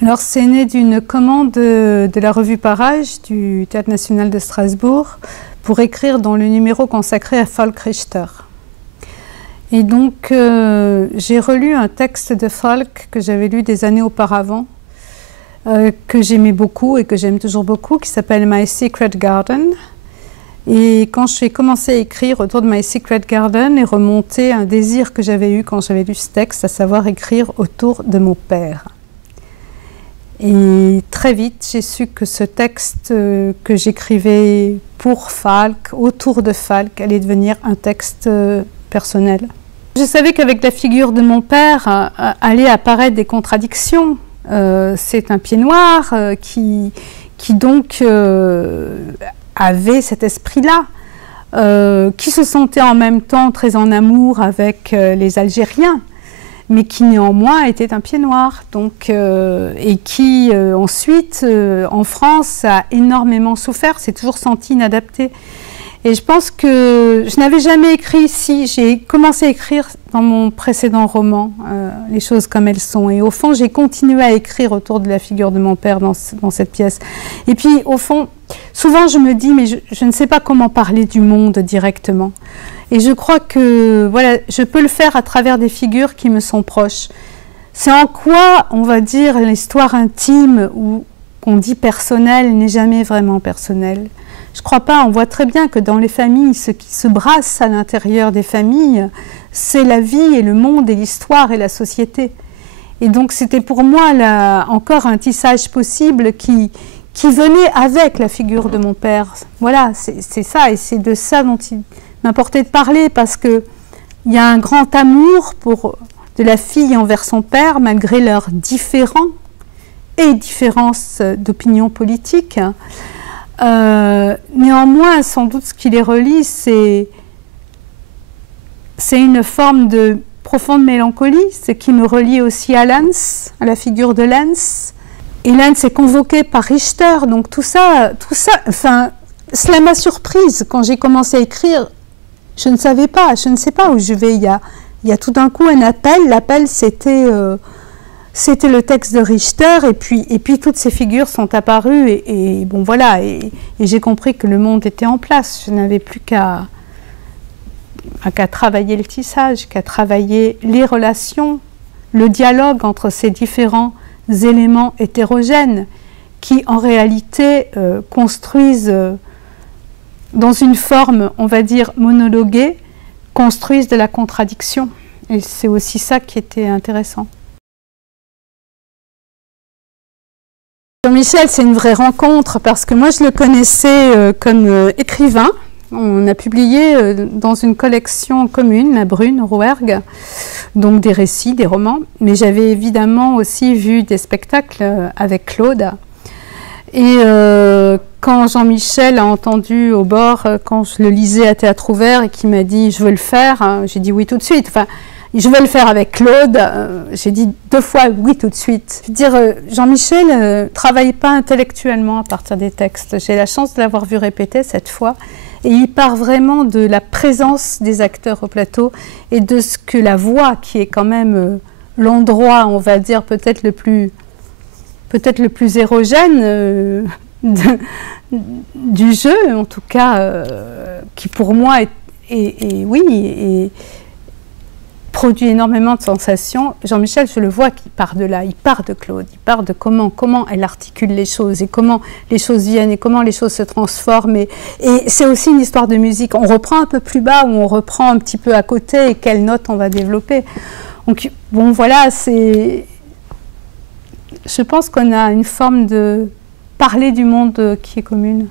Alors c'est né d'une commande de la revue Parage du Théâtre National de Strasbourg pour écrire dans le numéro consacré à Falk Richter. Et donc j'ai relu un texte de Falk que j'avais lu des années auparavant, que j'aimais beaucoup et que j'aime toujours beaucoup, qui s'appelle My Secret Garden. Et quand j'ai commencé à écrire autour de My Secret Garden, est remonté un désir que j'avais eu quand j'avais lu ce texte, à savoir écrire autour de mon père. Et très vite, j'ai su que ce texte que j'écrivais pour Falk, autour de Falk, allait devenir un texte personnel. Je savais qu'avec la figure de mon père allaient apparaître des contradictions. C'est un pied noir qui donc avait cet esprit-là, qui se sentait en même temps très en amour avec les Algériens, mais qui néanmoins était un pied noir, donc, et qui ensuite, en France, a énormément souffert, s'est toujours senti inadapté. Et je pense que je n'avais jamais écrit ici, j'ai commencé à écrire dans mon précédent roman, Les choses comme elles sont, et au fond j'ai continué à écrire autour de la figure de mon père dans cette pièce. Et puis au fond, souvent je me dis, mais je ne sais pas comment parler du monde directement. Et je crois que voilà, je peux le faire à travers des figures qui me sont proches. C'est en quoi, on va dire, l'histoire intime ou qu'on dit personnelle n'est jamais vraiment personnelle. Je ne crois pas, on voit très bien que dans les familles, ce qui se brasse à l'intérieur des familles, c'est la vie et le monde et l'histoire et la société. Et donc c'était pour moi là, encore un tissage possible qui venait avec la figure de mon père. Voilà, c'est ça, et c'est de ça dont il m'importait de parler, parce qu'il y a un grand amour de la fille envers son père, malgré leurs différends et différences d'opinion politique. Néanmoins, sans doute, ce qui les relie, c'est une forme de profonde mélancolie, ce qui me relie aussi à Lenz, à la figure de Lenz. Et Lenz est convoqué par Richter, donc tout ça, enfin, cela m'a surprise quand j'ai commencé à écrire. Je ne sais pas où je vais. Il y a tout d'un coup un appel. L'appel, c'était le texte de Richter, et puis toutes ces figures sont apparues, et bon voilà, et j'ai compris que le monde était en place. Je n'avais plus qu'à travailler le tissage, qu'à travailler les relations, le dialogue entre ces différents éléments hétérogènes qui en réalité construisent, dans une forme, on va dire, monologuée, construisent de la contradiction. Et c'est aussi ça qui était intéressant. Jean-Michel, c'est une vraie rencontre, parce que moi je le connaissais comme écrivain. On a publié dans une collection commune, La Brune, au Rouergue, donc des récits, des romans. Mais j'avais évidemment aussi vu des spectacles avec Claude. Et quand Jean-Michel a entendu au bord, quand je le lisais à Théâtre Ouvert, et qu'il m'a dit « je veux le faire hein », j'ai dit oui tout de suite. Enfin, je veux le faire avec Claude, j'ai dit 2 fois oui tout de suite. Je veux dire, Jean-Michel ne travaille pas intellectuellement à partir des textes. J'ai la chance de l'avoir vu répéter cette fois. Et il part vraiment de la présence des acteurs au plateau et de ce que la voix, qui est quand même l'endroit, on va dire, peut-être le plus érogène du jeu, en tout cas, qui pour moi produit énormément de sensations. Jean-Michel, je le vois qu'il part de là, il part de Claude, il part de comment elle articule les choses, et comment les choses viennent, et comment les choses se transforment. Et c'est aussi une histoire de musique. On reprend un peu plus bas, ou on reprend un petit peu à côté, et quelles notes on va développer. Donc, bon, voilà, je pense qu'on a une forme de parler du monde qui est commune.